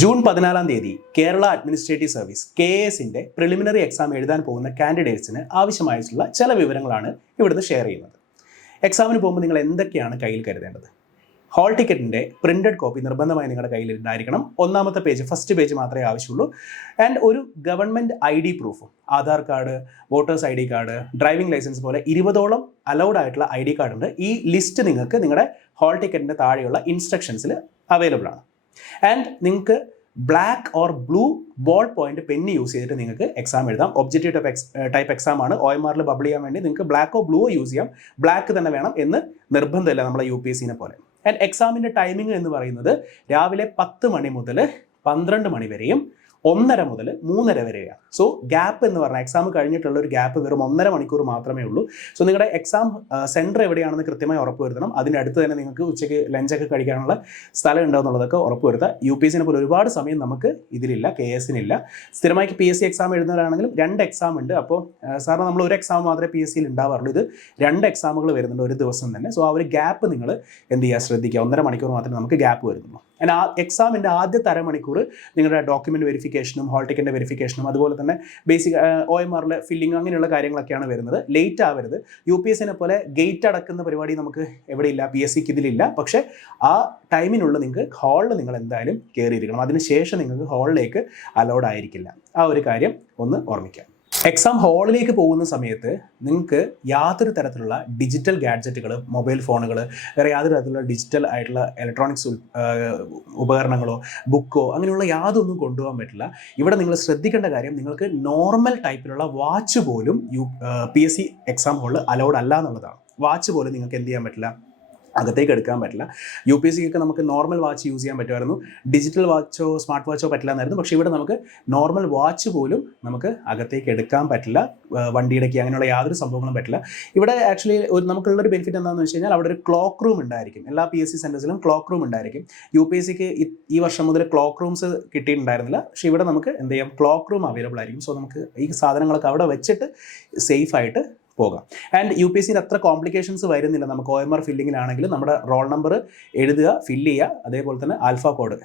June 14 തീയതി Kerala administrative service KASന്റെ preliminary exam എഴുതാൻ പോകുന്ന കാൻഡിഡേറ്റ്സിന് ആവശ്യമായിട്ടുള്ള ചില വിവരങ്ങളാണ് ഇവിടുന്ന് ഷെയർ ചെയ്യുന്നത്. എക്സാമിന് പോകുമ്പോൾ നിങ്ങൾ എന്തൊക്കെയാണ് കയ്യിൽ കരുതേണ്ടത്? ഹാൾ ടിക്കറ്റിൻ്റെ പ്രിന്റഡ് കോപ്പി നിർബന്ധമായി നിങ്ങളുടെ കയ്യിൽ ഉണ്ടായിരിക്കണം. ഒന്നാമത്തെ പേജ്, ഫസ്റ്റ് പേജ് മാത്രമേ ആവശ്യമുള്ളൂ. ആൻഡ് ഒരു ഗവൺമെൻറ് ID പ്രൂഫും, Aadhaar card, voters ID card, driving licence പോലെ 20ഓളം അലൗഡ് ആയിട്ടുള്ള ID കാർഡ് ഉണ്ട്. ഈ ലിസ്റ്റ് നിങ്ങൾക്ക് നിങ്ങളുടെ ഹാൾ ടിക്കറ്റിൻ്റെ താഴെയുള്ള ഇൻസ്ട്രക്ഷൻസിൽ അവൈലബിൾ ആണ്. ആൻഡ് നിങ്ങൾക്ക് black or blue ball point pen use ചെയ്തിട്ട് നിങ്ങൾക്ക് എക്സാം എഴുതാം. ഒബ്ജക്റ്റീവ് ടൈപ്പ് എക്സാം ആണ്. OMRൽ ബബിൾ ചെയ്യാൻ വേണ്ടി നിങ്ങൾക്ക് ബ്ലാക്കോ ബ്ലൂവോ യൂസ് ചെയ്യാം. ബ്ലാക്ക് തന്നെ വേണം എന്ന് നിർബന്ധമില്ല നമ്മളെ UPSCനെ പോലെ. ആൻഡ് എക്സാമിൻ്റെ ടൈമിംഗ് എന്ന് പറയുന്നത് രാവിലെ 10 മണി മുതൽ 12 മണി വരെയും 1:30 മുതൽ 3:30 വരെയാണ്. സോ ഗ്യാപ്പ് എന്ന് പറഞ്ഞാൽ എക്സാം കഴിഞ്ഞിട്ടുള്ള ഒരു ഗ്യാപ്പ് വെറും 1.5 മണിക്കൂർ മാത്രമേ ഉള്ളൂ. സോ നിങ്ങളുടെ എക്സാം സെൻറ്റർ എവിടെയാണെന്ന് കൃത്യമായി ഉറപ്പുവരുത്തണം. അതിനടുത്ത് തന്നെ നിങ്ങൾക്ക് ഉച്ചയ്ക്ക് ലഞ്ചൊക്കെ കഴിക്കാനുള്ള സ്ഥലം ഉണ്ടോ എന്നുള്ളതൊക്കെ ഉറപ്പുവരുത്തുക. UPSCനെ പോലെ ഒരുപാട് സമയം നമുക്ക് ഇതിലില്ല, KSനില്ല. സ്ഥിരമായി PSC എക്സാം എഴുതുന്നവരാണെങ്കിലും 2 എക്സാം ഉണ്ട്. അപ്പോൾ സാറിന് നമ്മൾ ഒരു എക്സാം മാത്രമേ PSCയിൽ ഉണ്ടാവാറുള്ളൂ. ഇത് 2 എക്സാമുകൾ വരുന്നുണ്ട് ഒരു ദിവസം തന്നെ. സോ ആ ഒരു ഗ്യാപ്പ് നിങ്ങൾ എന്ത് ചെയ്യുക, ശ്രദ്ധിക്കുക. 1.5 മണിക്കൂർ മാത്രമേ നമുക്ക് ഗ്യാപ്പ് വരുന്നുള്ളൂ. ആ എക്സാമിൻ്റെ ആദ്യത്തെ അരമണിക്കൂർ നിങ്ങളുടെ ഡോക്യുമെൻറ്റ് വെരിഫിക്കേഷനും ഹാൾ ടിക്കറ്റിൻ്റെ വെരിഫിക്കേഷനും അതുപോലെ തന്നെ ബേസിക് OMRലെ ഫില്ലിങ് അങ്ങനെയുള്ള കാര്യങ്ങളൊക്കെയാണ് വരുന്നത്. ലേറ്റ് ആവരുത്. UPSCനെ പോലെ ഗേറ്റ് അടക്കുന്ന പരിപാടി നമുക്ക് എവിടെയില്ല, PSCക്ക് ഇതിലില്ല. പക്ഷേ ആ ടൈമിനുള്ള നിങ്ങൾക്ക് ഹാളിൽ നിങ്ങൾ എന്തായാലും കയറിയിരിക്കണം. അതിനുശേഷം നിങ്ങൾക്ക് ഹാളിലേക്ക് അലൗഡ് ആയിരിക്കില്ല. ആ ഒരു കാര്യം ഒന്ന് ഓർമ്മിക്കാം. എക്സാം ഹാളിലേക്ക് പോകുന്ന സമയത്ത് നിങ്ങൾക്ക് യാതൊരു തരത്തിലുള്ള ഡിജിറ്റൽ ഗാഡ്ജറ്റുകൾ, മൊബൈൽ ഫോണുകൾ, വേറെ യാതൊരു തരത്തിലുള്ള ഡിജിറ്റൽ ആയിട്ടുള്ള ഇലക്ട്രോണിക്സ് ഉപകരണങ്ങളോ ബുക്കോ അങ്ങനെയുള്ള യാതൊന്നും കൊണ്ടുപോകാൻ പറ്റില്ല. ഇവിടെ നിങ്ങൾ ശ്രദ്ധിക്കേണ്ട കാര്യം, നിങ്ങൾക്ക് നോർമൽ ടൈപ്പിലുള്ള വാച്ച് പോലും PSC എക്സാം ഹാളിൽ അലൗഡ് അല്ല എന്നുള്ളതാണ്. വാച്ച് പോലും നിങ്ങൾക്ക് എന്ത് ചെയ്യാൻ പറ്റില്ല, അകത്തേക്ക് എടുക്കാൻ പറ്റില്ല. UPSCക്ക് നമുക്ക് നോർമൽ വാച്ച് യൂസ് ചെയ്യാൻ പറ്റുമായിരുന്നു, ഡിജിറ്റൽ വാച്ചോ സ്മാർട്ട് വാച്ചോ പറ്റില്ല എന്നായിരുന്നു. പക്ഷേ ഇവിടെ നമുക്ക് നോർമൽ വാച്ച് പോലും നമുക്ക് അകത്തേക്ക് എടുക്കാൻ പറ്റില്ല. വണ്ടിയുടെ കീ അങ്ങനെയുള്ള യാതൊരു സംഭവങ്ങളും പറ്റില്ല. ഇവിടെ ആക്ച്വലി നമുക്കുള്ളൊരു ബെനിഫിറ്റ് എന്താണെന്ന് വെച്ച് കഴിഞ്ഞാൽ അവിടെ ഒരു ക്ലോക്ക് റൂം ഉണ്ടായിരിക്കും. എല്ലാ PSC സെൻറ്റേഴ്സിലും ക്ലോക്ക് റൂം ഉണ്ടായിരിക്കും. UPSCക്ക് ഈ വർഷം മുതൽ ക്ലോക്ക് റൂംസ് കിട്ടിയിട്ടുണ്ടായിരുന്നില്ല. പക്ഷേ ഇവിടെ നമുക്ക് എന്ത് ചെയ്യാം, ക്ലോക്ക് റൂം അവൈലബിൾ ആയിരിക്കും. സോ നമുക്ക് ഈ സാധനങ്ങളൊക്കെ അവിടെ വെച്ചിട്ട് സേഫായിട്ട് പോകാം. ആൻഡ് UPSCയിൽ അത്ര കോംപ്ലിക്കേഷൻസ് വരുന്നില്ല. നമുക്ക് OMR ഫില്ലിങ്ങിലാണെങ്കിലും നമ്മുടെ റോൾ നമ്പർ എഴുതുക, ഫില്ല് ചെയ്യുക, അതേപോലെ തന്നെ ആൽഫ കോഡ്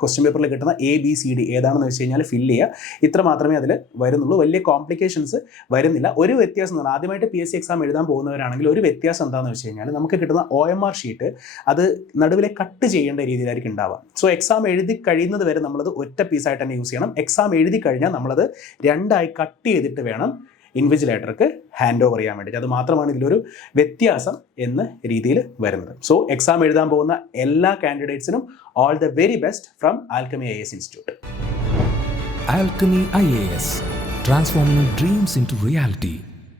ക്വസ്റ്റ്യൻ പേപ്പറിൽ കിട്ടുന്ന ABCD ഏതാണെന്ന് വെച്ച് കഴിഞ്ഞാൽ ഫില്ല് ചെയ്യുക. ഇത്ര മാത്രമേ അതിൽ വരുന്നുള്ളൂ. വലിയ കോംപ്ലിക്കേഷൻസ് വരുന്നില്ല. ഒരു വ്യത്യാസം എന്ന് പറഞ്ഞാൽ, ആദ്യമായിട്ട് PSC എക്സാം എഴുതാൻ പോകുന്നവരാണെങ്കിൽ ഒരു വ്യത്യാസം എന്താണെന്ന് വെച്ച് കഴിഞ്ഞാൽ, നമുക്ക് കിട്ടുന്ന OMR ഷീറ്റ് അത് നടുവിലെ കട്ട് ചെയ്യേണ്ട രീതിയിലായിരിക്കും ഉണ്ടാവുക. സോ എക്സാം എഴുതി കഴിയുന്നത് വരെ നമ്മളത് ഒറ്റ പീസായിട്ട് തന്നെ യൂസ് ചെയ്യണം. എക്സാം എഴുതി കഴിഞ്ഞാൽ നമ്മളത് 2ആയി കട്ട് ചെയ്തിട്ട് വേണം ഇൻവിജിലേറ്റർക്ക് ഹാൻഡ് ഓവർ ചെയ്യാൻ വേണ്ടിയിട്ട്. അത് മാത്രമാണ് ഇതിലൊരു വ്യത്യാസം എന്ന രീതിയിൽ വരുന്നത്. സോ എക്സാം എഴുതാൻ പോകുന്ന എല്ലാ കാൻഡിഡേറ്റ്സിനും all the very best from Alchemy IAS institute. Alchemy IAS, transforming dreams into reality.